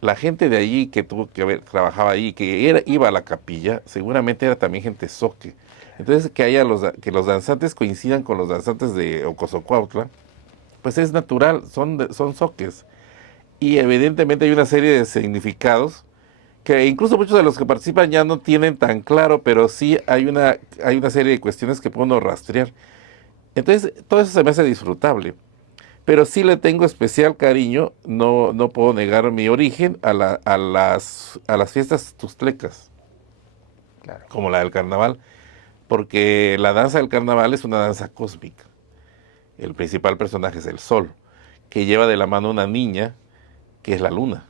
la gente de allí que tuvo que haber, trabajaba allí, iba a la capilla, seguramente era también gente zoque. Entonces, que haya que los danzantes coincidan con los danzantes de Ocosocuautla, pues es natural, son zoques. Y evidentemente hay una serie de significados que incluso muchos de los que participan ya no tienen tan claro, pero sí hay una serie de cuestiones que puedo uno rastrear. Entonces, todo eso se me hace disfrutable. Pero sí le tengo especial cariño, no puedo negar mi origen a las fiestas tustlecas, Claro. como la del carnaval, porque la danza del carnaval es una danza cósmica. El principal personaje es el sol, que lleva de la mano una niña, que es la luna.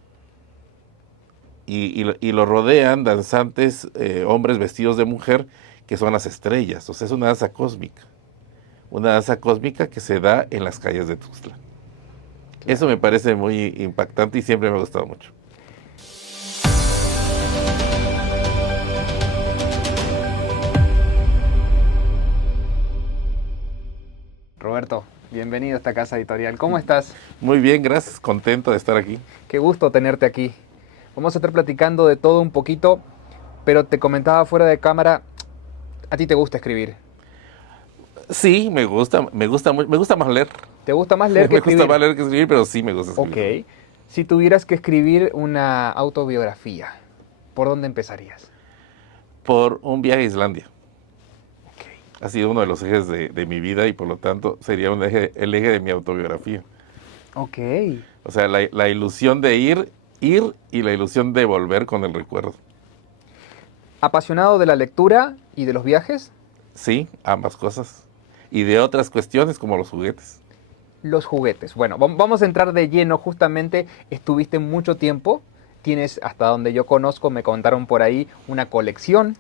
Y lo rodean danzantes, hombres vestidos de mujer, que son las estrellas. O sea, es una danza cósmica. Una danza cósmica que se da en las calles de Tuxtla. Eso Claro. me parece muy impactante y siempre me ha gustado mucho. Roberto, bienvenido a esta casa editorial. ¿Cómo estás? Muy bien, gracias. Contento de estar aquí. Qué gusto tenerte aquí. Vamos a estar platicando de todo un poquito, pero te comentaba fuera de cámara, a ti te gusta escribir. Sí, me gusta más leer. ¿Te gusta más leer que Me gusta escribir? más leer que escribir, pero sí me gusta Ok. escribir. Si tuvieras que escribir una autobiografía, ¿por dónde empezarías? Por un viaje a Islandia. Ok. Ha sido uno de los ejes de mi vida y por lo tanto sería el eje de mi autobiografía. Ok. O sea, la ilusión de ir y la ilusión de volver con el recuerdo. ¿Apasionado de la lectura y de los viajes? Sí, ambas cosas. Y de otras cuestiones como los juguetes. Los juguetes. Bueno, vamos a entrar de lleno. Justamente estuviste mucho tiempo. Tienes, hasta donde yo conozco, me contaron por ahí, una colección.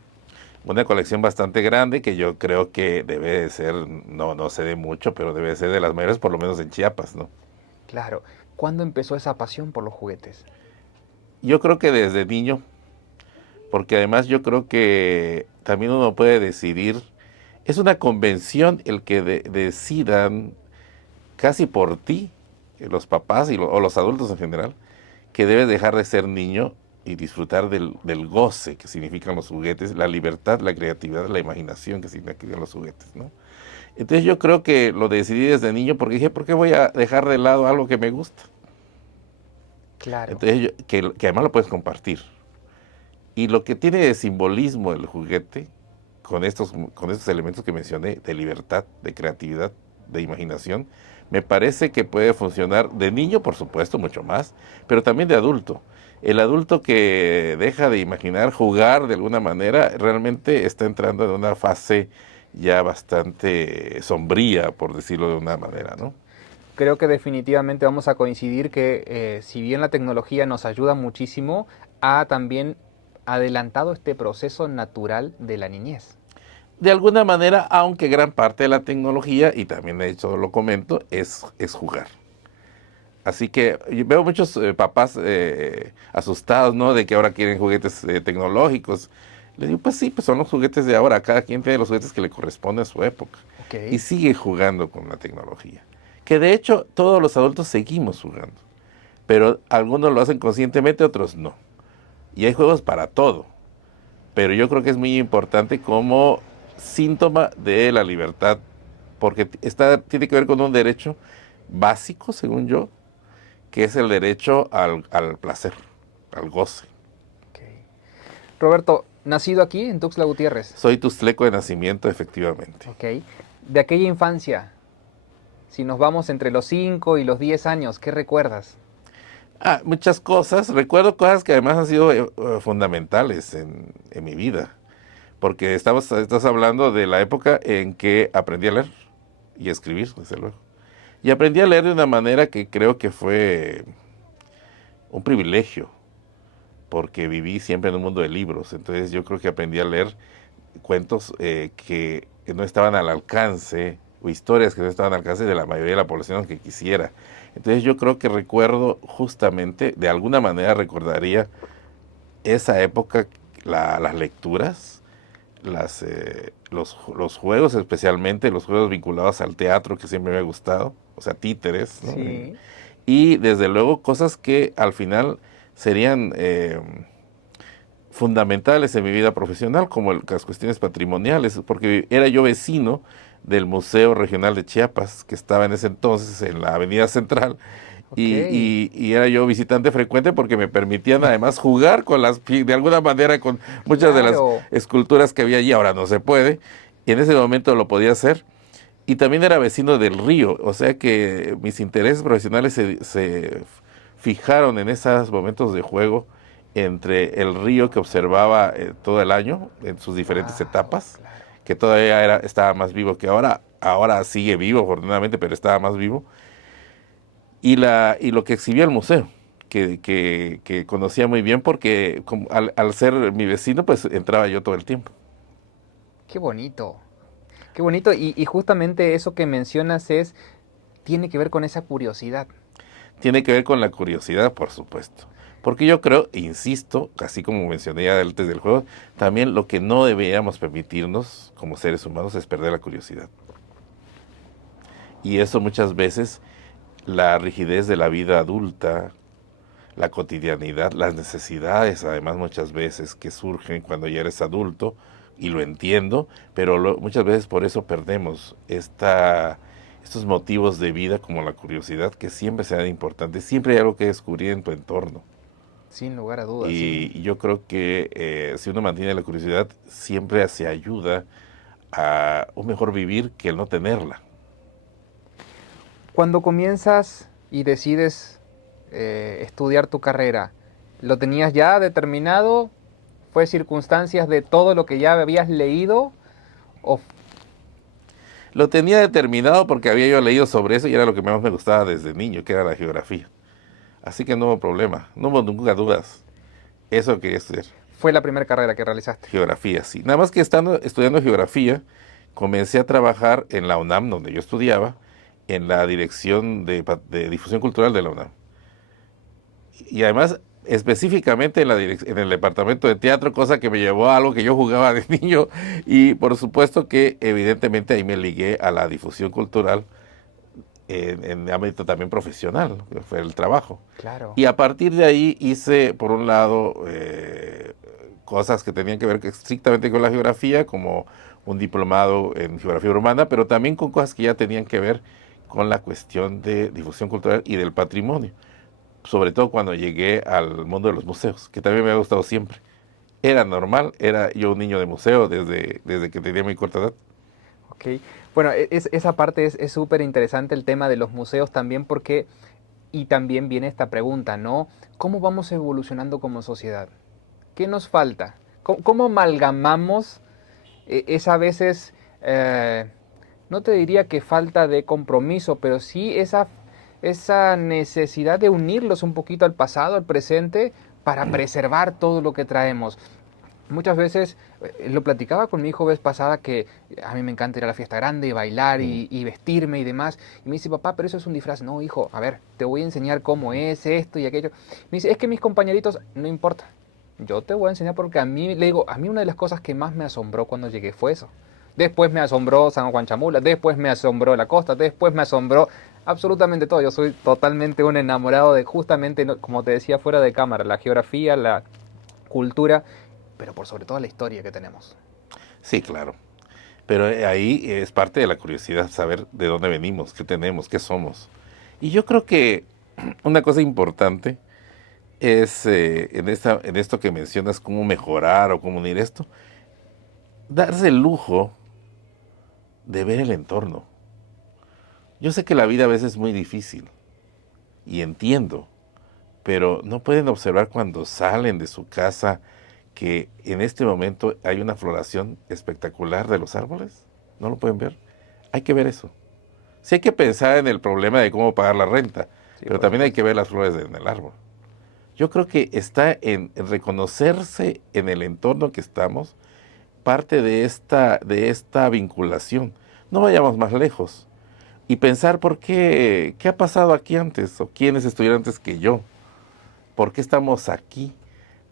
Una colección bastante grande que yo creo que debe de ser, no sé de mucho, pero debe de ser de las mayores, por lo menos en Chiapas, ¿no? Claro. ¿Cuándo empezó esa pasión por los juguetes? Yo creo que desde niño, porque además yo creo que también uno puede decidir, es una convención el que decidan casi por ti, los papás o los adultos en general, que debes dejar de ser niño y disfrutar del goce que significan los juguetes, la libertad, la creatividad, la imaginación que significan los juguetes, ¿no? Entonces yo creo que lo decidí desde niño porque dije, ¿por qué voy a dejar de lado algo que me gusta? Claro. Entonces, que además lo puedes compartir. Y lo que tiene de simbolismo el juguete, con estos elementos que mencioné, de libertad, de creatividad, de imaginación, me parece que puede funcionar de niño, por supuesto, mucho más, pero también de adulto. El adulto que deja de imaginar, jugar de alguna manera, realmente está entrando en una fase ya bastante sombría, por decirlo de una manera, ¿no? Creo que definitivamente vamos a coincidir que si bien la tecnología nos ayuda muchísimo, ha también adelantado este proceso natural de la niñez. De alguna manera, aunque gran parte de la tecnología, y también de hecho lo comento, es jugar. Así que yo veo muchos papás asustados, ¿no? De que ahora quieren juguetes tecnológicos. Les digo, pues sí, pues son los juguetes de ahora. Cada quien tiene los juguetes que le corresponden a su época. Y Ok. sigue jugando con la tecnología. Que de hecho todos los adultos seguimos jugando. Pero algunos lo hacen conscientemente, otros no. Y hay juegos para todo. Pero yo creo que es muy importante como síntoma de la libertad. Porque tiene que ver con un derecho básico, según yo, que es el derecho al placer, al goce. Ok. Roberto, nacido aquí en Tuxtla Gutiérrez. Soy tustleco de nacimiento, efectivamente. Ok. De aquella infancia, si nos vamos entre los 5 y los 10 años, ¿qué recuerdas? Ah, muchas cosas. Recuerdo cosas que además han sido fundamentales en mi vida. Porque estás hablando de la época en que aprendí a leer y a escribir, desde luego. Y aprendí a leer de una manera que creo que fue un privilegio, porque viví siempre en un mundo de libros. Entonces yo creo que aprendí a leer cuentos que no estaban al alcance, o historias que no estaban al alcance de la mayoría de la población, aunque quisiera. Entonces yo creo que recuerdo justamente, de alguna manera recordaría esa época, las lecturas, los juegos, especialmente los juegos vinculados al teatro que siempre me ha gustado, o sea, títeres, ¿no? Sí. Y desde luego cosas que al final serían fundamentales en mi vida profesional, como las cuestiones patrimoniales, porque era yo vecino del Museo Regional de Chiapas, que estaba en ese entonces en la Avenida Central, Ok, y era yo visitante frecuente porque me permitían además jugar con de alguna manera con muchas de las claro. esculturas que había allí. Ahora no se puede, y en ese momento lo podía hacer. Y también era vecino del río, o sea que mis intereses profesionales se fijaron en esos momentos de juego entre el río que observaba todo el año en sus diferentes Wow, etapas, claro. que todavía estaba más vivo que ahora. Ahora sigue vivo afortunadamente, pero estaba más vivo, y lo que exhibía el museo, que conocía muy bien porque al ser mi vecino, pues entraba yo todo el tiempo. Qué bonito. Qué bonito. Y justamente eso que mencionas tiene que ver con esa curiosidad. Tiene que ver con la curiosidad, por supuesto. Porque yo creo, insisto, así como mencioné ya antes del juego, también lo que no deberíamos permitirnos como seres humanos es perder la curiosidad. Y eso muchas veces, la rigidez de la vida adulta, la cotidianidad, las necesidades, además muchas veces que surgen cuando ya eres adulto, y lo entiendo, pero muchas veces por eso perdemos estos motivos de vida como la curiosidad, que siempre serán importantes. Siempre hay algo que descubrir en tu entorno. Sin lugar a dudas, sí. Y yo creo que si uno mantiene la curiosidad, siempre se ayuda a un mejor vivir que el no tenerla. Cuando comienzas y decides estudiar tu carrera, ¿lo tenías ya determinado? ¿Fue circunstancias de todo lo que ya habías leído? ¿O Lo tenía determinado porque había yo leído sobre eso y era lo que más me gustaba desde niño, que era la geografía. Así que no hubo problema, no hubo nunca dudas. Eso quería estudiar, fue la primera carrera que realizaste? geografía, sí. Nada más que estudiando geografía, comencé a trabajar en la UNAM, donde yo estudiaba, en la dirección de difusión cultural de la UNAM. Y además, específicamente en el departamento de teatro, cosa que me llevó a algo que yo jugaba de niño. Y por supuesto que evidentemente ahí me ligué a la difusión cultural en ámbito también profesional, que fue el trabajo. Claro. Y a partir de ahí hice, por un lado, cosas que tenían que ver estrictamente con la geografía, como un diplomado en geografía urbana, pero también con cosas que ya tenían que ver con la cuestión de difusión cultural y del patrimonio, sobre todo cuando llegué al mundo de los museos, que también me ha gustado siempre. Era normal, era yo un niño de museo desde que tenía muy corta edad. Ok. Bueno, esa parte es súper interesante, el tema de los museos también, porque, y también viene esta pregunta, ¿no? ¿Cómo vamos evolucionando como sociedad? ¿Qué nos falta? ¿Cómo amalgamamos esa a veces, no te diría que falta de compromiso, pero sí esa necesidad de unirlos un poquito al pasado, al presente, para preservar todo lo que traemos? Muchas veces lo platicaba con mi hijo vez pasada que a mí me encanta ir a la fiesta grande y bailar Mm. y vestirme y demás. Y me dice, papá, pero eso es un disfraz. No, hijo, a ver, te voy a enseñar cómo es esto y aquello. Me dice, es que mis compañeritos, no importa. Yo te voy a enseñar porque a mí, le digo, a mí una de las cosas que más me asombró cuando llegué fue eso. Después me asombró San Juan Chamula, después me asombró la costa, después me asombró absolutamente todo. Yo soy totalmente un enamorado de justamente, como te decía, fuera de cámara, la geografía, la cultura, pero por sobre todo la historia que tenemos. Sí, claro. Pero ahí es parte de la curiosidad saber de dónde venimos, qué tenemos, qué somos. Y yo creo que una cosa importante es en esto que mencionas, cómo mejorar o cómo unir esto, darse el lujo de ver el entorno. Yo sé que la vida a veces es muy difícil y entiendo, pero no pueden observar cuando salen de su casa que en este momento hay una floración espectacular de los árboles. ¿No lo pueden ver? Hay que ver eso. Sí hay que pensar en el problema de cómo pagar la renta, Sí, pero por también hay que supuesto. ver las flores en el árbol. Yo creo que está en reconocerse en el entorno que estamos, parte de esta vinculación. No vayamos más lejos y pensar qué ha pasado aquí antes o quiénes estuvieron antes que yo, por qué estamos aquí,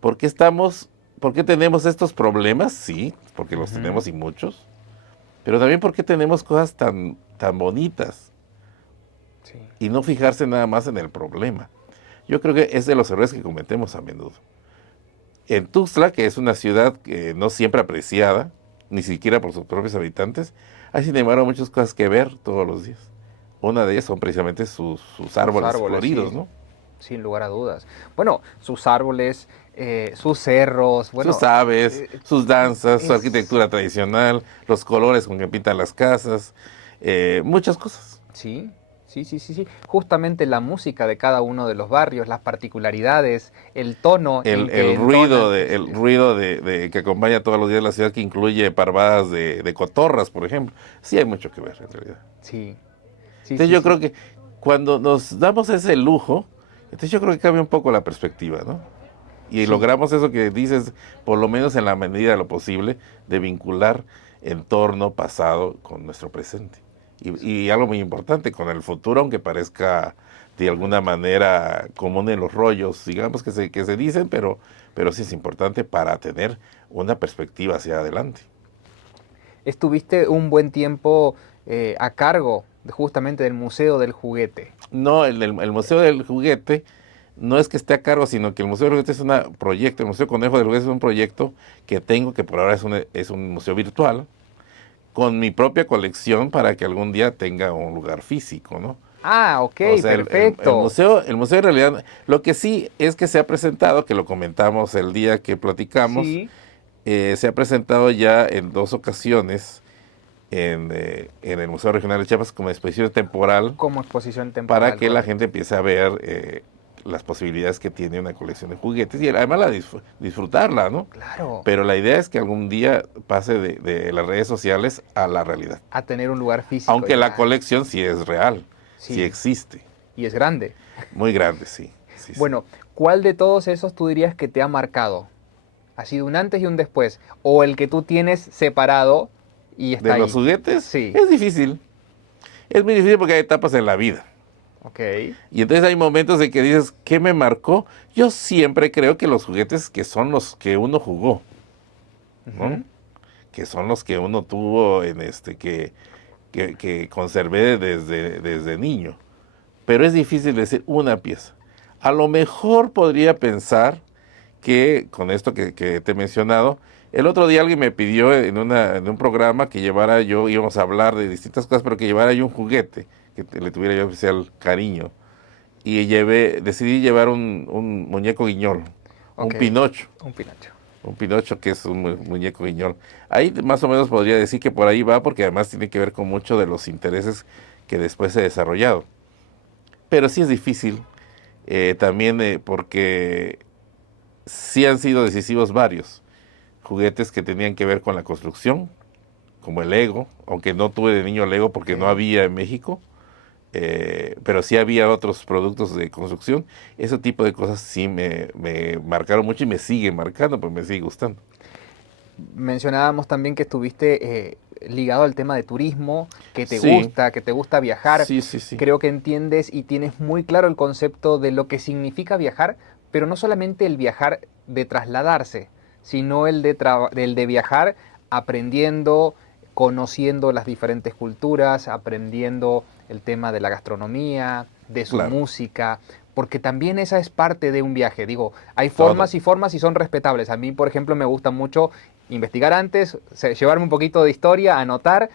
por qué estamos, por qué tenemos estos problemas, sí, porque los Ujú. tenemos y muchos, pero también por qué tenemos cosas tan bonitas Sí. y no fijarse nada más en el problema. Yo creo que es de los errores que cometemos a menudo. En Tuxtla, que es una ciudad que no siempre apreciada, ni siquiera por sus propios habitantes, hay sin embargo muchas cosas que ver todos los días. Una de ellas son precisamente sus Sus árboles árboles, floridos, sí, ¿no? sin lugar a dudas. Bueno, sus árboles, sus cerros, Sus bueno, aves, sus danzas, su es... arquitectura tradicional, los colores con que pintan las casas, muchas cosas. Sí, sí, sí, sí, sí. Justamente la música de cada uno de los barrios, las particularidades, el tono en que El entonan, ruido, que acompaña todos los días la ciudad, que incluye parvadas de cotorras, por ejemplo. Sí hay mucho que ver, en realidad. sí, sí, Entonces sí, yo sí. creo que cuando nos damos ese lujo, entonces yo creo que cambia un poco la perspectiva, ¿no? Y Sí, logramos eso que dices, por lo menos en la medida de lo posible, de vincular entorno pasado con nuestro presente. Y algo muy importante, con el futuro, aunque parezca de alguna manera común en los rollos, digamos que se dicen, pero sí es importante para tener una perspectiva hacia adelante. estuviste un buen tiempo a cargo justamente del Museo del Juguete. No, el Museo del Juguete no es que esté a cargo, sino que el Museo del Juguete es un proyecto, el Museo Conejo del Juguete es un proyecto que tengo, que por ahora es un museo virtual, con mi propia colección para que algún día tenga un lugar físico, ¿no? Ah, ok, O sea, perfecto. el museo en realidad, lo que sí es que se ha presentado, que lo comentamos el día que platicamos, Sí, se ha presentado ya en 2 ocasiones en el Museo Regional de Chiapas como exposición temporal como exposición para temporal, que la gente correcto. empiece a ver las posibilidades que tiene una colección de juguetes y además disfrutarla, ¿no? Claro, Pero la idea es que algún día pase de las redes sociales a la realidad. a tener un lugar físico Aunque la ya. colección sí es real, sí Sí, existe. y es grande. Muy grande, sí. Sí, sí. Bueno, ¿cuál de todos esos tú dirías que te ha marcado? ¿Ha sido un antes y un después? ¿O el que tú tienes separado y está De los ahí? juguetes Sí, es difícil. Es muy difícil porque hay etapas en la vida. ok. Y entonces hay momentos en que dices, ¿qué me marcó? Yo siempre creo que los juguetes que son los que uno jugó, ¿no? Ujú. Que son los que uno tuvo que conservé desde niño. Pero es difícil decir una pieza. A lo mejor podría pensar que con esto que te he mencionado, el otro día alguien me pidió en un programa que llevara yo, íbamos a hablar de distintas cosas, pero que llevara yo un juguete, le tuviera yo especial cariño. Y decidí llevar un muñeco guiñol, un Ok, Pinocho. un Pinocho. Un Pinocho que es un muñeco guiñol. Ahí más o menos podría decir que por ahí va, porque además tiene que ver con mucho de los intereses que después he desarrollado. Pero sí es difícil, también porque sí han sido decisivos varios juguetes que tenían que ver con la construcción, como el Lego, aunque no tuve de niño Lego porque no Ok. había en México, pero sí había otros productos de construcción. Ese tipo de cosas sí me marcaron mucho y me siguen marcando, pues me sigue gustando. Mencionábamos también que estuviste ligado al tema de turismo, Sí, que te gusta viajar. sí, sí, sí. Creo que entiendes y tienes muy claro el concepto de lo que significa viajar, pero no solamente el viajar de trasladarse, sino el de viajar aprendiendo, conociendo las diferentes culturas, aprendiendo el tema de la gastronomía, de su Claro, música, porque también esa es parte de un viaje. Digo, hay todo. formas y son respetables. A mí, por ejemplo, me gusta mucho investigar antes, llevarme un poquito de historia, anotar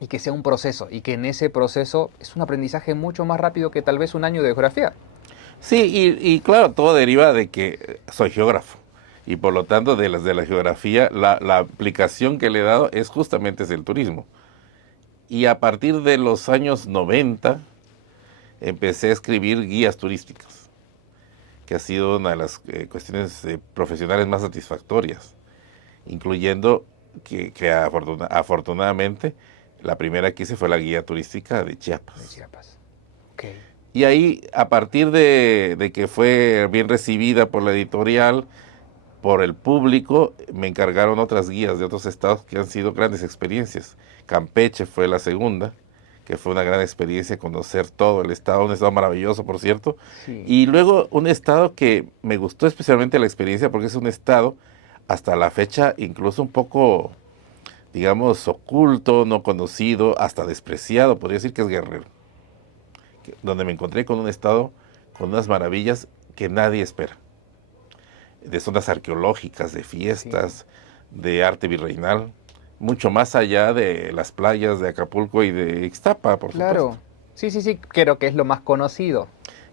y que sea un proceso y que en ese proceso es un aprendizaje mucho más rápido que tal vez un año de geografía. Sí, y claro, todo deriva de que soy geógrafo. Y por lo tanto, de la geografía, la aplicación que le he dado es justamente es el turismo. Y a partir de los años 90 empecé a escribir guías turísticas, que ha sido una de las cuestiones profesionales más satisfactorias, incluyendo afortunadamente la primera que hice fue la guía turística de De Chiapas. Chiapas. Ok. Y ahí, a partir de que fue bien recibida por la editorial, por el público, me encargaron otras guías de otros estados que han sido grandes experiencias. Campeche fue la segunda, que fue una gran experiencia conocer todo el estado, un estado maravilloso, por cierto. Sí. Y luego un estado que me gustó especialmente la experiencia porque es un estado hasta la fecha incluso un poco, digamos, oculto, no conocido, hasta despreciado, podría decir que es Guerrero, donde me encontré con un estado con unas maravillas que nadie espera. De zonas arqueológicas, de Sí, fiestas, de arte virreinal, mucho más allá de las playas de Acapulco y de Ixtapa, por supuesto. claro. Sí, sí, sí, creo que es lo más conocido.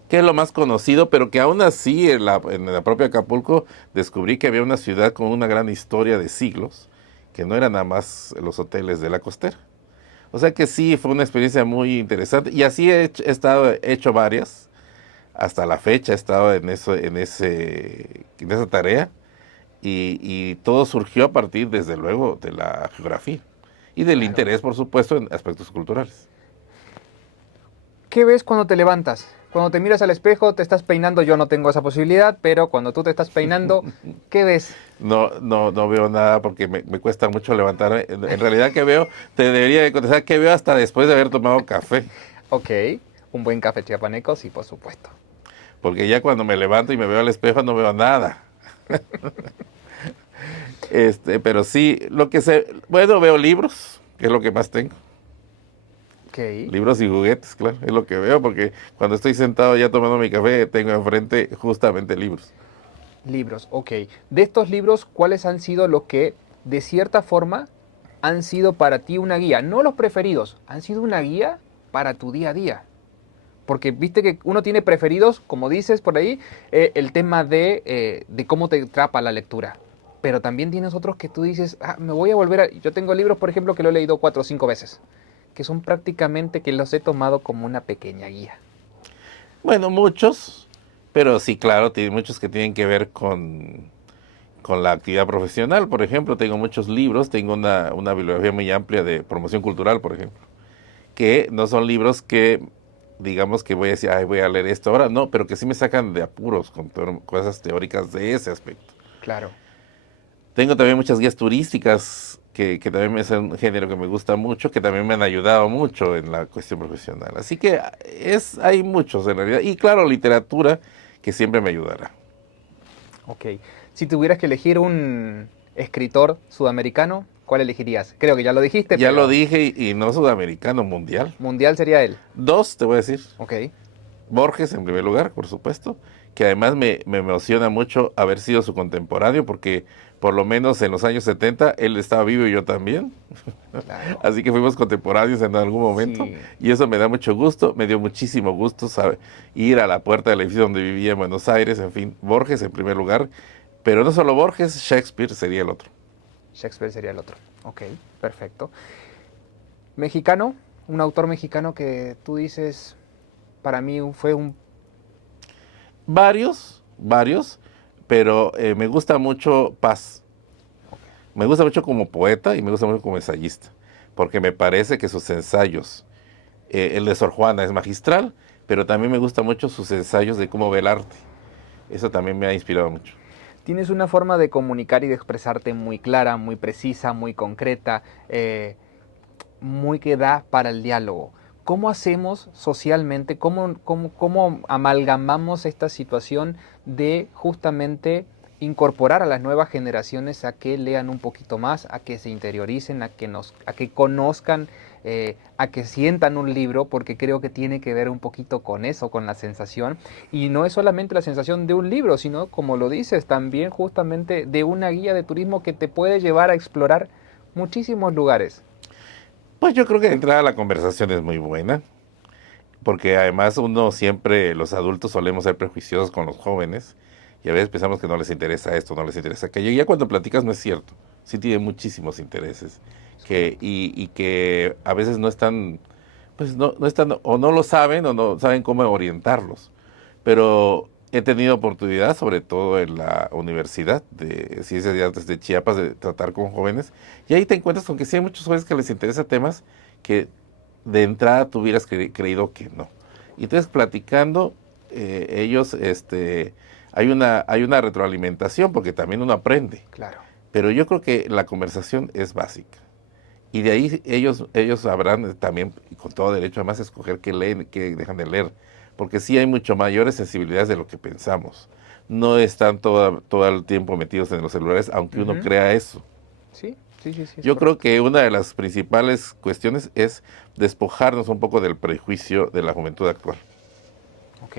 Que es lo más conocido, pero que aún así en la propia Acapulco descubrí que había una ciudad con una gran historia de siglos, que no eran nada más los hoteles de la costera. O sea que sí, fue una experiencia muy interesante y así he hecho varias. Hasta la fecha he estado en esa tarea y todo surgió a partir, desde luego, de la geografía y del Claro. interés, por supuesto, en aspectos culturales. ¿Qué ves cuando te levantas? Cuando te miras al espejo, te estás peinando, yo no tengo esa posibilidad, pero cuando tú te estás peinando, ¿qué ves? No veo nada porque me cuesta mucho levantarme. En realidad, ¿qué veo? Te debería de contestar qué veo hasta después de haber tomado café. Ok, un buen café chiapaneco, sí, por supuesto. Porque ya cuando me levanto y me veo al espejo no veo nada. Pero sí, bueno, veo libros, que es lo que más tengo. Ok, Libros y juguetes, claro, es lo que veo, porque cuando estoy sentado ya tomando mi café, tengo enfrente justamente libros. libros, ok. De estos libros, ¿cuáles han sido los que, de cierta forma, han sido para ti una guía? No los preferidos, han sido una guía para tu día a día. Porque viste que uno tiene preferidos, como dices por ahí, el tema de cómo te atrapa la lectura. Pero también tienes otros que tú dices, ah, me voy a volver a... Yo tengo libros, por ejemplo, que lo he leído 4 o 5 veces, que son prácticamente que los he tomado como una pequeña guía. Bueno, muchos, pero sí, claro, tiene muchos que tienen que ver con la actividad profesional. Por ejemplo, tengo muchos libros, tengo una bibliografía muy amplia de promoción cultural, por ejemplo, que no son libros que, digamos que voy a decir, ay, voy a leer esto ahora, no, pero que sí me sacan de apuros con cosas teóricas de ese aspecto. Claro. Tengo también muchas guías turísticas que también es un género que me gusta mucho, que también me han ayudado mucho en la cuestión profesional. Así que hay muchos en realidad. Y claro, literatura que siempre me ayudará. Ok. Si tuvieras que elegir un escritor sudamericano, ¿cuál elegirías? Creo que ya lo dijiste, Ya lo pero dije y no sudamericano, mundial. mundial sería él. Dos, te voy a decir. Ok. Borges en primer lugar, por supuesto, que además me emociona mucho haber sido su contemporáneo porque por lo menos en los años 70 él estaba vivo y yo también. Claro. Así que fuimos contemporáneos en algún momento Sí. y eso me da mucho gusto, me dio muchísimo gusto ir a la puerta del edificio donde vivía en Buenos Aires, en fin, Borges en primer lugar, pero no solo Borges, Shakespeare sería el otro. Shakespeare sería el otro. Ok, perfecto. Mexicano, un autor mexicano que tú dices, para mí fue un... Varios, pero me gusta mucho Paz. Me gusta mucho como poeta y me gusta mucho como ensayista, porque me parece que sus ensayos, el de Sor Juana es magistral, pero también me gusta mucho sus ensayos de cómo ve el arte. Eso también me ha inspirado mucho. Tienes una forma de comunicar y de expresarte muy clara, muy precisa, muy concreta, muy que da para el diálogo. ¿Cómo hacemos socialmente, cómo amalgamamos esta situación de justamente incorporar a las nuevas generaciones a que lean un poquito más, a que se interioricen, a que conozcan, a que sientan un libro, porque creo que tiene que ver un poquito con eso, con la sensación? Y no es solamente la sensación de un libro, sino, como lo dices, también justamente de una guía de turismo que te puede llevar a explorar muchísimos lugares. Pues yo creo que de entrada la conversación es muy buena, porque además uno siempre, los adultos solemos ser prejuiciosos con los jóvenes y a veces pensamos que no les interesa esto, no les interesa aquello. Y ya cuando platicas no es cierto, sí tiene muchísimos intereses Es correcto. y que a veces no están, pues no están, o no lo saben o no saben cómo orientarlos. Pero he tenido oportunidad, sobre todo en la Universidad de Ciencias y Artes de Chiapas, de tratar con jóvenes. Y ahí te encuentras con que sí hay muchos jóvenes que les interesa temas que de entrada tú hubieras creído que no. Y entonces platicando, ellos, hay una retroalimentación porque también uno aprende. Claro. Pero yo creo que la conversación es básica. Y de ahí ellos sabrán también, y con todo derecho, además, escoger qué leen, qué dejan de leer. Porque sí hay mucho mayores sensibilidades de lo que pensamos. No están todo el tiempo metidos en los celulares, aunque uno Ujú. crea eso. Sí, sí, sí, sí, es Yo creo correcto. que una de las principales cuestiones es despojarnos un poco del prejuicio de la juventud actual. Ok.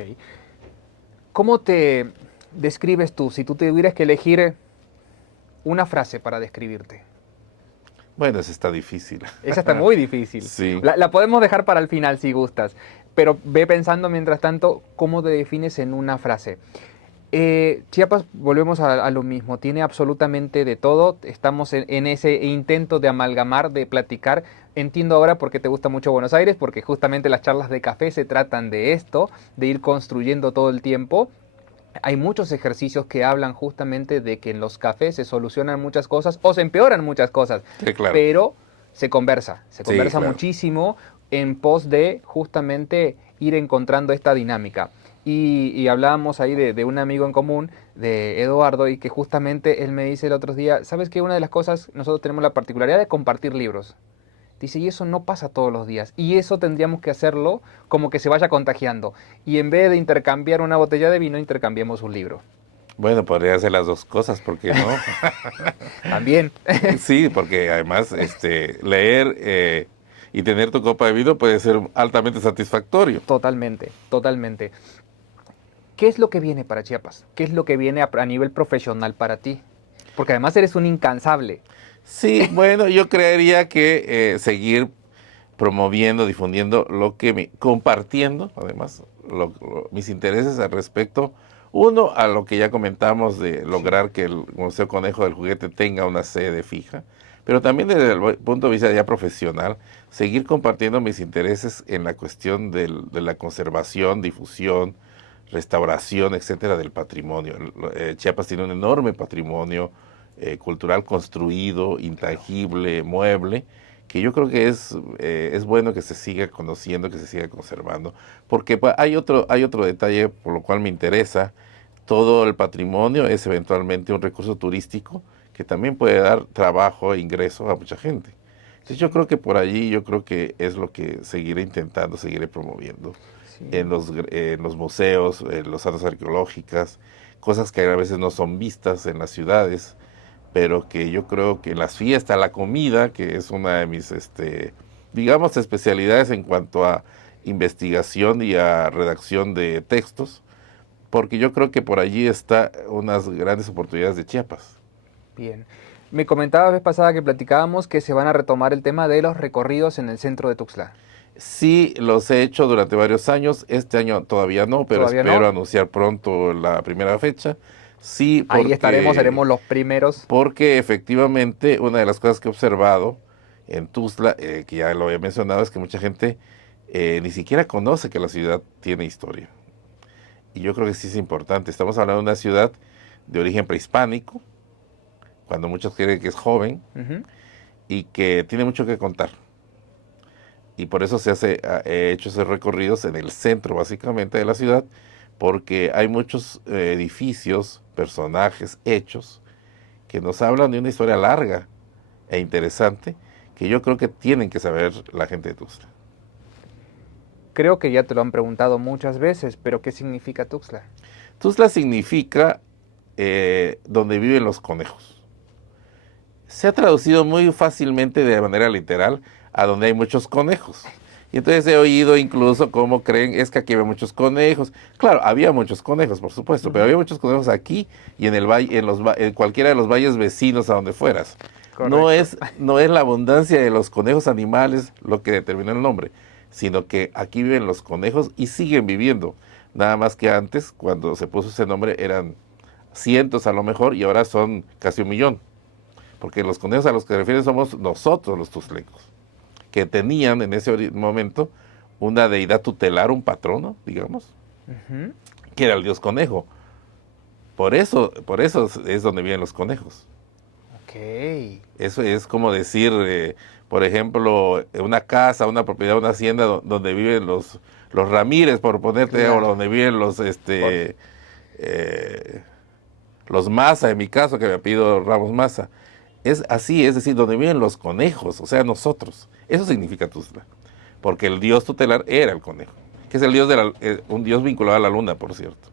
¿Cómo te describes tú si tú tuvieras que elegir una frase para describirte? Bueno, eso está difícil. Esa está muy difícil. Sí. La podemos dejar para el final si gustas, pero ve pensando mientras tanto cómo te defines en una frase. Chiapas, volvemos a lo mismo, tiene absolutamente de todo, estamos en ese intento de amalgamar, de platicar. Entiendo ahora por qué te gusta mucho Buenos Aires, porque justamente las charlas de café se tratan de esto, de ir construyendo todo el tiempo. Hay muchos ejercicios que hablan justamente de que en los cafés se solucionan muchas cosas o se empeoran muchas cosas, Sí, claro. pero se Sí, conversa claro. muchísimo en pos de justamente ir encontrando esta dinámica. Y hablábamos ahí de un amigo en común, de Eduardo, y que justamente él me dice el otro día, ¿sabes qué? Una de las cosas, nosotros tenemos la particularidad de compartir libros. Dice, y eso no pasa todos los días. Y eso tendríamos que hacerlo como que se vaya contagiando. Y en vez de intercambiar una botella de vino, intercambiemos un libro. Bueno, podría hacer las dos cosas, ¿por qué no? También. Sí, porque además leer y tener tu copa de vino puede ser altamente satisfactorio. Totalmente, totalmente. ¿Qué es lo que viene para Chiapas? ¿Qué es lo que viene a nivel profesional para ti? Porque además eres un incansable. Sí, bueno, yo creería que seguir promoviendo, difundiendo compartiendo, además, mis intereses al respecto. Uno, a lo que ya comentamos de Sí. lograr que el Museo Conejo del Juguete tenga una sede fija, pero también desde el punto de vista ya profesional, seguir compartiendo mis intereses en la cuestión de la conservación, difusión, restauración, etcétera, del patrimonio. Chiapas tiene un enorme patrimonio cultural construido, Claro. intangible, mueble, que yo creo que es bueno que se siga conociendo, que se siga conservando, porque hay otro detalle por lo cual me interesa. Todo el patrimonio es eventualmente un recurso turístico que también puede dar trabajo e ingreso a mucha gente. Entonces yo Sí, creo que por allí, yo creo que es lo que seguiré intentando, seguiré promoviendo sí. en los museos, en las zonas arqueológicas, cosas que a veces no son vistas en las ciudades, pero que yo creo que en las fiestas, la comida, que es una de mis, digamos, especialidades en cuanto a investigación y a redacción de textos, porque yo creo que por allí está unas grandes oportunidades de Chiapas. Bien. Me comentabas la vez pasada que platicábamos que se van a retomar el tema de los recorridos en el centro de Tuxtla. Sí, los he hecho durante varios años, este año todavía no, pero ¿Todavía espero no? anunciar pronto la primera fecha. Sí, Ahí estaremos, seremos los primeros. porque efectivamente una de las cosas que he observado en Tuzla, que ya lo había mencionado, es que mucha gente ni siquiera conoce que la ciudad tiene historia. Y yo creo que sí es importante. Estamos hablando de una ciudad de origen prehispánico, cuando muchos creen que es joven, Ujú. y que tiene mucho que contar. Y por eso he hecho esos recorridos en el centro básicamente de la ciudad, porque hay muchos edificios, personajes, hechos, que nos hablan de una historia larga e interesante, que yo creo que tienen que saber la gente de Tuxtla. Creo que ya te lo han preguntado muchas veces, pero ¿qué significa Tuxtla? Tuxtla significa donde viven los conejos. Se ha traducido muy fácilmente de manera literal a donde hay muchos conejos. Y entonces he oído incluso cómo creen, es que aquí había muchos conejos. Claro, había muchos conejos, por supuesto, pero Ujú. había muchos conejos aquí y en el valle, en cualquiera de los valles vecinos a donde fueras. Correcto. No es la abundancia de los conejos animales lo que determina el nombre, sino que aquí viven los conejos y siguen viviendo. Nada más que antes, cuando se puso ese nombre, eran cientos a lo mejor y ahora son casi 1 millón. Porque los conejos a los que se refieren somos nosotros los tuzlecos, que tenían en ese momento una deidad tutelar, un patrono, digamos, Ujú. que era el dios conejo. Por eso es donde viven los conejos. Ok. Eso es como decir, por ejemplo, una casa, una propiedad, una hacienda donde viven los Ramírez, por ponerte, o Claro. donde viven Por- eh, los Maza, en mi caso, que me pido Ramos Maza. Es así, es decir, donde viven los conejos, o sea, nosotros. Eso significa Tuzla. Porque el dios tutelar era el conejo, que es el dios un dios vinculado a la luna, por cierto.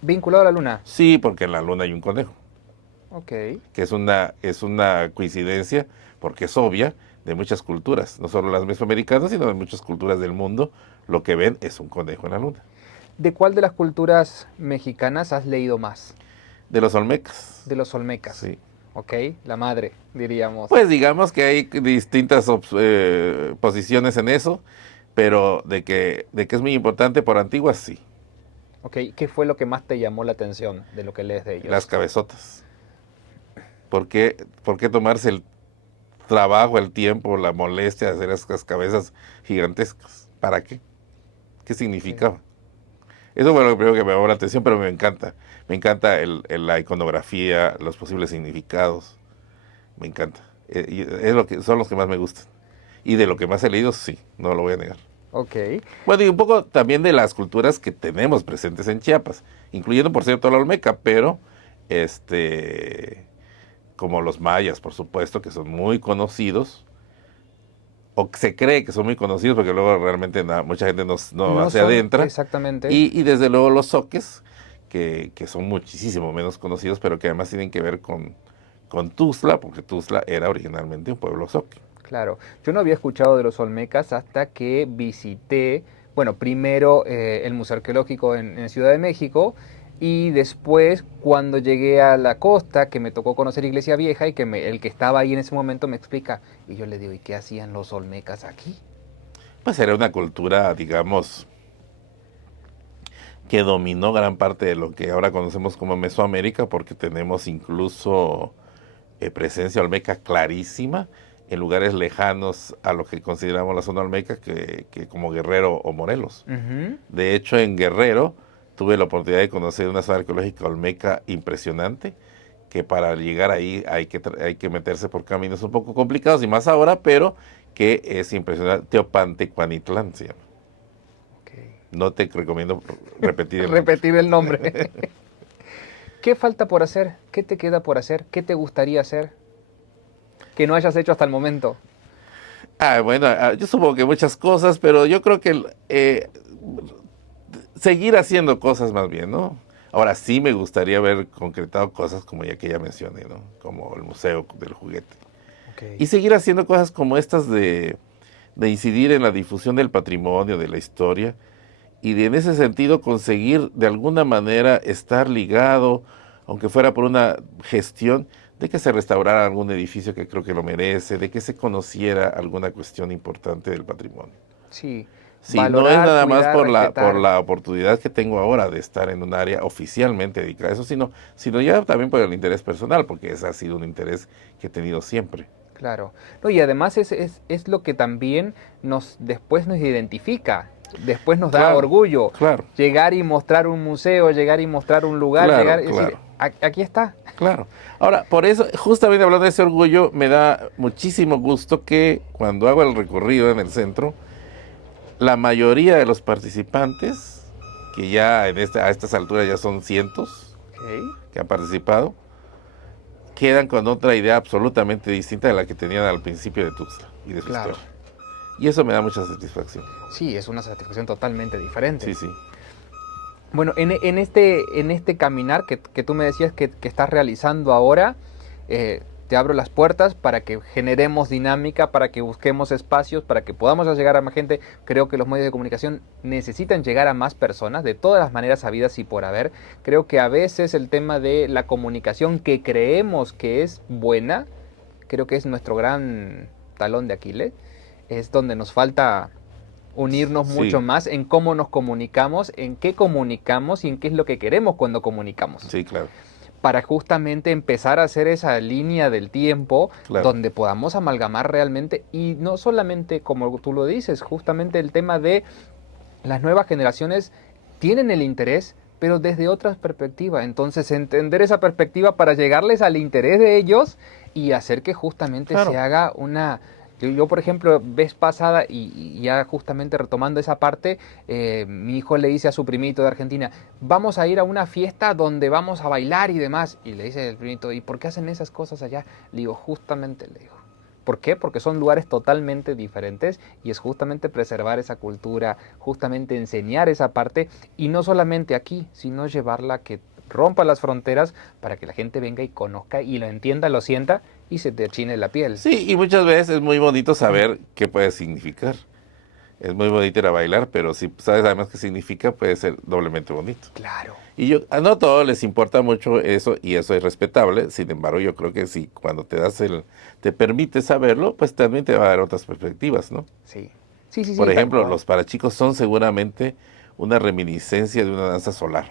Vinculado a la luna. Sí, porque en la luna hay un conejo, Ok. que es una coincidencia, porque es obvia, de muchas culturas, no solo las mesoamericanas, sino de muchas culturas del mundo, lo que ven es un conejo en la luna. ¿De cuál de las culturas mexicanas has leído más? De los olmecas. De los olmecas. Sí. Ok, la madre, diríamos. Pues digamos que hay distintas posiciones en eso, pero de que es muy importante por antiguas, sí. Ok, ¿qué fue lo que más te llamó la atención de lo que lees de Las ellos? cabezotas. Por qué tomarse el trabajo, el tiempo, la molestia de hacer esas cabezas gigantescas? ¿Para qué? ¿Qué Ok, significaba? Eso fue lo primero que me llamó la atención, pero me encanta. Me encanta la iconografía, los posibles significados. Me encanta. Y es lo que, son los que más me gustan. Y de lo que más he leído, sí, no lo voy a negar. ok, Bueno, y un poco también de las culturas que tenemos presentes en Chiapas, incluyendo, por cierto, la Olmeca, pero este, como los mayas, por supuesto, que son muy conocidos, o que se cree que son muy conocidos, porque luego realmente mucha gente no no se son adentra, exactamente, y desde luego los zoques, que son muchísimo menos conocidos, pero que además tienen que ver con Tuzla, porque Tuzla era originalmente un pueblo zoque. claro. Yo no había escuchado de los olmecas hasta que visité, bueno, primero el Museo Arqueológico en Ciudad de México y después cuando llegué a la costa, que me tocó conocer Iglesia Vieja y que el que estaba ahí en ese momento me explica, y yo le digo, ¿y qué hacían los olmecas aquí? Pues era una cultura, digamos, que dominó gran parte de lo que ahora conocemos como Mesoamérica, porque tenemos incluso presencia olmeca clarísima en lugares lejanos a lo que consideramos la zona olmeca, que como Guerrero o Morelos. Ujú. De hecho, en Guerrero tuve la oportunidad de conocer una zona arqueológica olmeca impresionante, que para llegar ahí hay que meterse por caminos un poco complicados, y más ahora, pero que es impresionante. Teopantecuanitlán se llama. Ok. No te recomiendo repetir el nombre. Repetir el nombre. ¿Qué falta por hacer? ¿Qué te queda por hacer? ¿Qué te gustaría hacer que no hayas hecho hasta el momento? Bueno, yo supongo que muchas cosas, pero yo creo que seguir haciendo cosas más bien, ¿no? Ahora sí me gustaría haber concretado cosas como ya que ya mencioné, ¿no? Como el Museo del Juguete. Ok, Y seguir haciendo cosas como estas de incidir en la difusión del patrimonio, de la historia, y en ese sentido conseguir de alguna manera estar ligado, aunque fuera por una gestión, de que se restaurara algún edificio que creo que lo merece, de que se conociera alguna cuestión importante del patrimonio. sí. Sí, no es Valorar, nada más cuidar, por respetar. la oportunidad que tengo ahora de estar en un área oficialmente dedicada a eso, sino ya también por el interés personal, porque ese ha sido un interés que he tenido siempre. Claro. No, y además es lo que también después nos identifica, después nos da Claro, orgullo. claro, Llegar y mostrar un museo, llegar y mostrar un lugar, llegar claro, y decir, claro, Aquí está". claro. Ahora, por eso, justamente hablando de ese orgullo, me da muchísimo gusto que cuando hago el recorrido en el centro, la mayoría de los participantes, que ya a estas alturas ya son cientos Ok, que han participado, quedan con otra idea absolutamente distinta de la que tenían al principio de Tuxtla y de su claro. historia. Y eso me da mucha satisfacción. Sí, es una satisfacción totalmente diferente. Sí, sí. Bueno, en este caminar que tú me decías que estás realizando ahora, te abro las puertas para que generemos dinámica, para que busquemos espacios, para que podamos llegar a más gente. Creo que los medios de comunicación necesitan llegar a más personas, de todas las maneras habidas y por haber. Creo que a veces el tema de la comunicación que creemos que es buena, creo que es nuestro gran talón de Aquiles, es donde nos falta unirnos mucho Sí, más en cómo nos comunicamos, en qué comunicamos y en qué es lo que queremos cuando comunicamos. sí, claro, Para justamente empezar a hacer esa línea del tiempo claro. donde podamos amalgamar realmente y no solamente como tú lo dices, justamente el tema de las nuevas generaciones tienen el interés, pero desde otras perspectivas. Entonces, entender esa perspectiva para llegarles al interés de ellos y hacer que justamente se Claro. haga una... Yo, por ejemplo, vez pasada, y ya justamente retomando esa parte, mi hijo le dice a su primito de Argentina, vamos a ir a una fiesta donde vamos a bailar y demás. Y le dice el primito, ¿y por qué hacen esas cosas allá? Le digo, justamente, le digo. ¿Por qué? Porque son lugares totalmente diferentes y es justamente preservar esa cultura, justamente enseñar esa parte y no solamente aquí, sino llevarla a que rompa las fronteras para que la gente venga y conozca y lo entienda, lo sienta y se te achine la piel. Sí, y muchas veces es muy bonito saber qué puede significar. Es muy bonito ir a bailar, pero si sabes además qué significa, puede ser doblemente bonito. Claro. Y yo, no a todos les importa mucho eso y eso es respetable. Sin embargo, yo creo que si cuando te permite saberlo, pues también te va a dar otras perspectivas, ¿no? Sí. Sí, sí, Por sí, tal ejemplo, cual. los parachicos son seguramente una reminiscencia de una danza solar.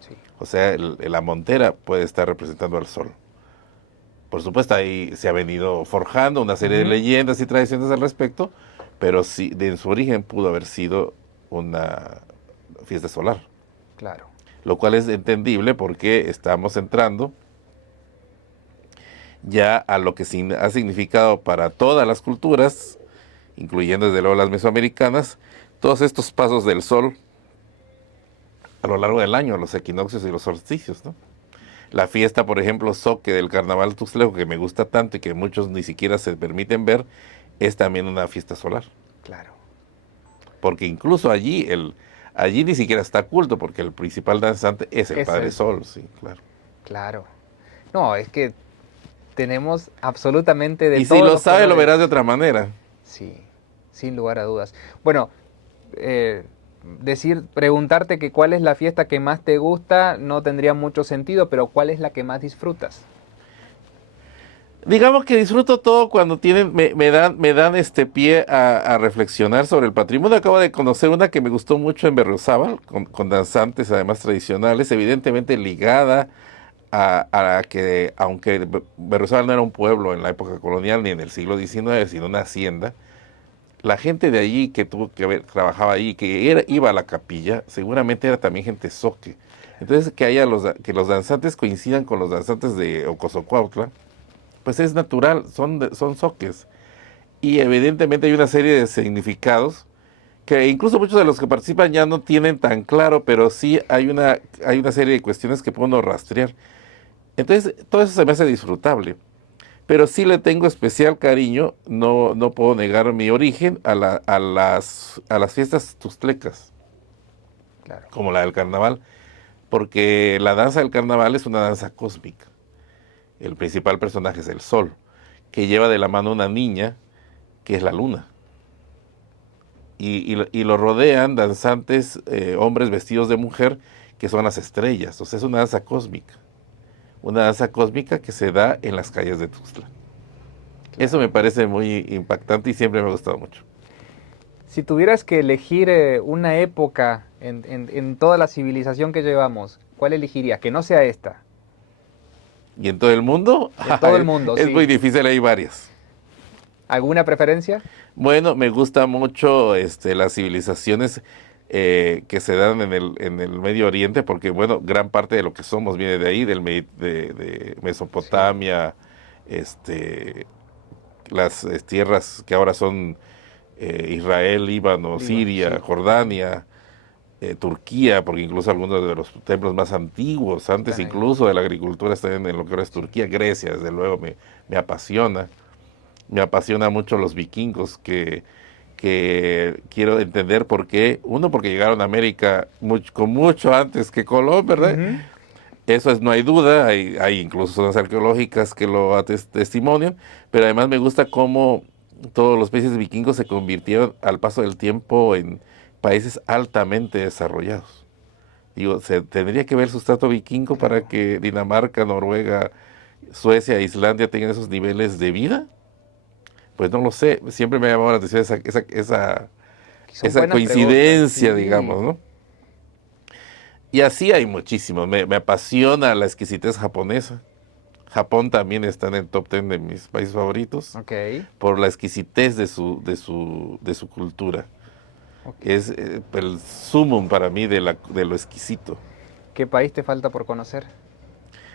Sí. O sea, la montera puede estar representando al sol. Por supuesto, ahí se ha venido forjando una serie de Ujú. leyendas y tradiciones al respecto, pero sí, en su origen pudo haber sido una fiesta solar, Claro. lo cual es entendible porque estamos entrando ya a lo que ha significado para todas las culturas, incluyendo desde luego las mesoamericanas, todos estos pasos del sol a lo largo del año, los equinoccios y los solsticios, ¿no? La fiesta, por ejemplo, Zoque del Carnaval Tuxtleco, que me gusta tanto y que muchos ni siquiera se permiten ver, es también una fiesta solar. Claro. Porque incluso allí ni siquiera está culto, porque el principal danzante es el Es Padre el... Sol, sí, claro. Claro. No, es que tenemos absolutamente de Y si todos lo los sabes, lo verás de colores. otra manera. Sí, sin lugar a dudas. Bueno, preguntarte que cuál es la fiesta que más te gusta no tendría mucho sentido, pero cuál es la que más disfrutas. Digamos que disfruto todo cuando me dan este pie a reflexionar sobre el patrimonio. Acabo de conocer una que me gustó mucho en Berriozábal, con danzantes además tradicionales, evidentemente ligada a que, aunque Berriozábal no era un pueblo en la época colonial ni en el siglo XIX, sino una hacienda, la gente de allí que tuvo que ver, trabajaba allí, iba a la capilla, seguramente era también gente zoque. Entonces, que los danzantes coincidan con los danzantes de Ocosocuautla, pues es natural, son zoques. Y evidentemente hay una serie de significados que incluso muchos de los que participan ya no tienen tan claro, pero sí hay una serie de cuestiones que puedo rastrear. Entonces, todo eso se me hace disfrutable. Pero sí le tengo especial cariño, no puedo negar mi origen a las fiestas tustlecas, Claro. como la del carnaval, porque la danza del carnaval es una danza cósmica. El principal personaje es el sol, que lleva de la mano una niña, que es la luna. Y lo rodean danzantes, hombres vestidos de mujer, que son las estrellas. O sea, es una danza cósmica. Una danza cósmica que se da en las calles de Tuxtla. Eso me Claro. parece muy impactante y siempre me ha gustado mucho. Si tuvieras que elegir una época en toda la civilización que llevamos, ¿cuál elegirías? Que no sea esta. Y en todo el mundo, En todo el mundo, es muy sí. difícil, hay varias. ¿Alguna preferencia? Bueno, me gusta mucho las civilizaciones que se dan en el Medio Oriente, porque bueno, gran parte de lo que somos viene de ahí, de Sí, Mesopotamia, este, las tierras que ahora son Israel, Líbano, Líbano, Siria, sí. Ujú. Jordania, Turquía, porque incluso algunos de los templos más antiguos, antes Están ahí. incluso de la agricultura, están en lo que ahora es Sí. Turquía, Grecia, desde luego me apasiona. Me apasiona mucho los vikingos, que quiero entender por qué. Uno, porque llegaron a América con mucho antes que Colón, ¿verdad? Ujú. Eso es, no hay duda, hay incluso zonas arqueológicas que lo testimonian, pero además me gusta cómo todos los países vikingos se convirtieron al paso del tiempo en países altamente desarrollados. Digo, ¿se tendría que ver el sustrato vikingo para Claro. que Dinamarca, Noruega, Suecia, Islandia tengan esos niveles de vida? Pues no lo sé, siempre me ha llamado la atención Que son esa buenas preguntas, coincidencia, sí. digamos, ¿no? Y así hay muchísimos. Me apasiona la exquisitez japonesa. Japón también está en el top 10 de mis países favoritos Ok, por la exquisitez de su cultura. ok. Es el sumum para mí de lo exquisito. ¿Qué país te falta por conocer?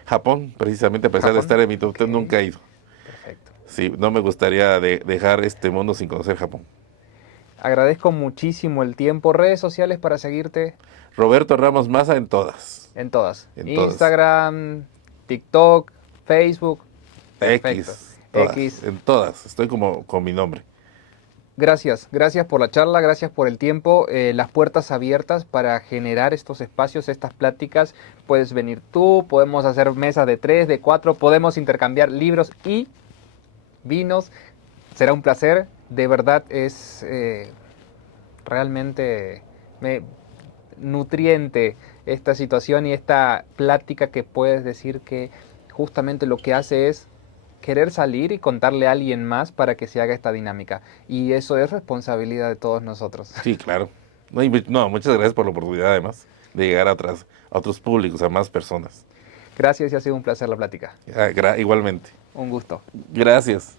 Japón, precisamente a pesar de ¿Japón? estar en mi top Ok, 10, nunca he ido. perfecto. Sí, no me gustaría dejar este mundo sin conocer Japón. Agradezco muchísimo el tiempo. Redes sociales para seguirte Roberto Ramos Maza en todas, en todas. en todas. Instagram, TikTok, Facebook. Perfecto. X, todas, X. en todas. Estoy como con mi nombre. Gracias, gracias por la charla, gracias por el tiempo, las puertas abiertas para generar estos espacios, estas pláticas. Puedes venir tú, podemos hacer mesas de 3, de 4, podemos intercambiar libros y vinos. Será un placer De verdad es realmente nutriente esta situación y esta plática que puedes decir que justamente lo que hace es querer salir y contarle a alguien más para que se haga esta dinámica. Y eso es responsabilidad de todos nosotros. Sí, claro. No, no, muchas gracias por la oportunidad además de llegar a otros públicos, a más personas. Gracias y ha sido un placer la plática. Igualmente. Un gusto. Gracias.